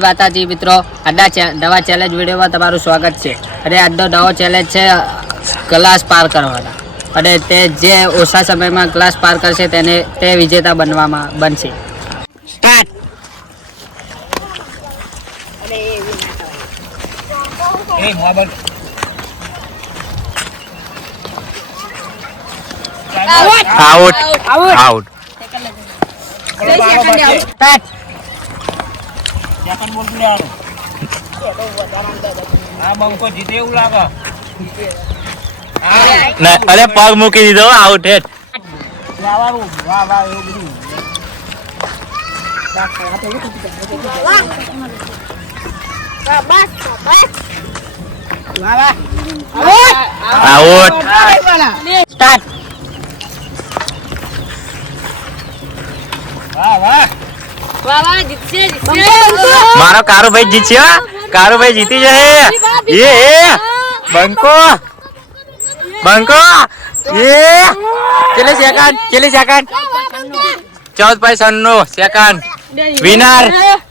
માતાજી મિત્રો, આજના નવા ચેલેન્જ વિડીયોમાં તમારું સ્વાગત છે. અને આજનો નવો ચેલેન્જ છે ક્લાસ પાર કરવાના. અને તે જે ઓછા સમયમાં ક્લાસ પાર કરશે તે વિજેતા બનશે. સ્ટાર્ટ. Out out start. અરે પગ મૂકી દીધો આઉટ હેડ. Out start. મારો કારુભાઈ જીત્યો. કારુભાઈ જીતી જશે. એ બંકો બંકો એ ચેલી સેકન્ડ 14.96 સેકન્ડ. વિનર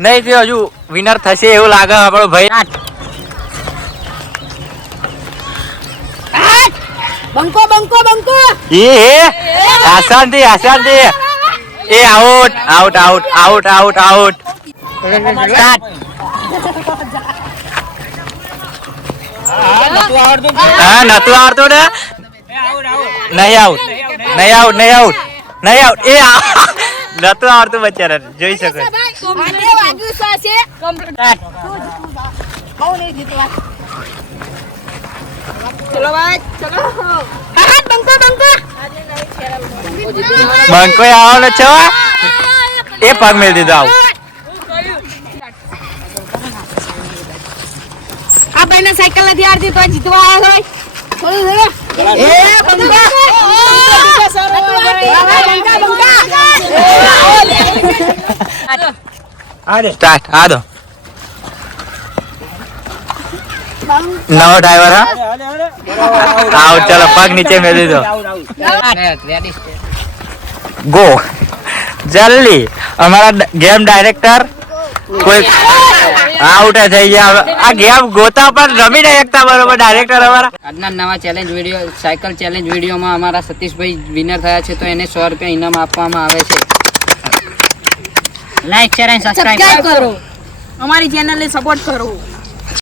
નહીં થયો, હજુ વિનર થશે એવું લાગે આપણો ભાઈ. બંકો બંકો બંકો એ આસાનથી એ out out out out out out. Start. હા નતું આવડતું ને. નહીં આઉટ નહીં આઉટ નહીં આઉટ નહીં આઉટ. એ નતું આવડતું બચારા, જોઈ શકો. ચલો ભાઈ ચલો. બંકો બંકો બંકો આવવાનો છે. એ પગ મેળ દીધો. આવું આ ભાઈને સાયકલ નથી આવતી તો જીતવા આવ્યો હોય. એ બંકા સ્ટાર્ટ. આ દો નવો ડ્રાઈવર. હા આઉટ. ચલો પગ નીચે મેળ દીધો. ગો જલ્દી. અમારા ગેમ ડાયરેક્ટર કોઈ આઉટ થઈ ગયા. આ ગેમ ગોતા પર રમી નહીં શકતા બરોબર ડાયરેક્ટર અમારા. આજના નવા ચેલેન્જ વિડીયો સાયકલ ચેલેન્જ વિડીયોમાં અમારા સતીશભાઈ વિનર થયા છે, તો એને 100 રૂપિયા ઇનામ આપવામાં આવે છે. લાઈક શેર અને સબસ્ક્રાઇબ કરો. અમારી ચેનલને સપોર્ટ કરો.